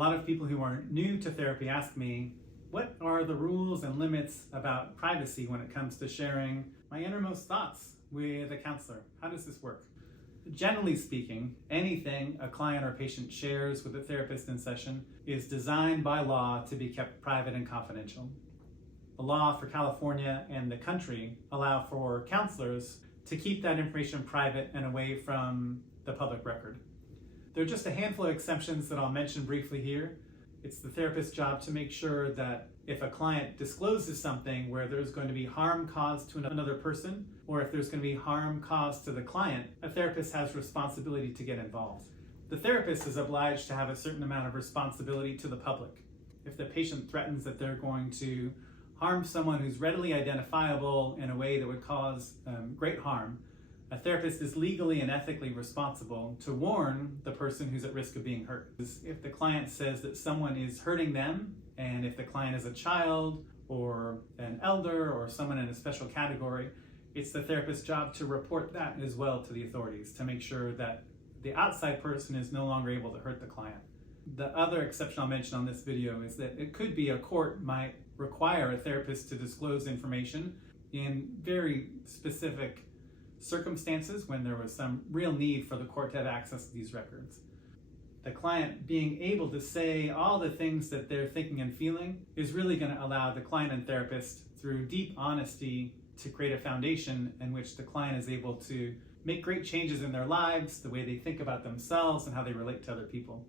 lot of people who are new to therapy ask me, what are the rules and limits about privacy when it comes to sharing my innermost thoughts with a counselor? How does this work? Generally speaking, anything a client or patient shares with a therapist in session is designed by law to be kept private and confidential. The law for California and the country allow for counselors to keep that information private and away from the public record. There are just a handful of exceptions that I'll mention briefly here. It's the therapist's job to make sure that if a client discloses something where there's going to be harm caused to another person, or if there's going to be harm caused to the client, a therapist has responsibility to get involved. The therapist is obliged to have a certain amount of responsibility to the public. If the patient threatens that they're going to harm someone who's readily identifiable in a way that would cause great harm, a therapist is legally and ethically responsible to warn the person who's at risk of being hurt. If the client says that someone is hurting them, and if the client is a child or an elder or someone in a special category, it's the therapist's job to report that as well to the authorities to make sure that the outside person is no longer able to hurt the client. The other exception I'll mention on this video is that it could be a court might require a therapist to disclose information in very specific circumstances when there was some real need for the court to have access to these records. The client being able to say all the things that they're thinking and feeling is really going to allow the client and therapist, through deep honesty, to create a foundation in which the client is able to make great changes in their lives, the way they think about themselves and how they relate to other people.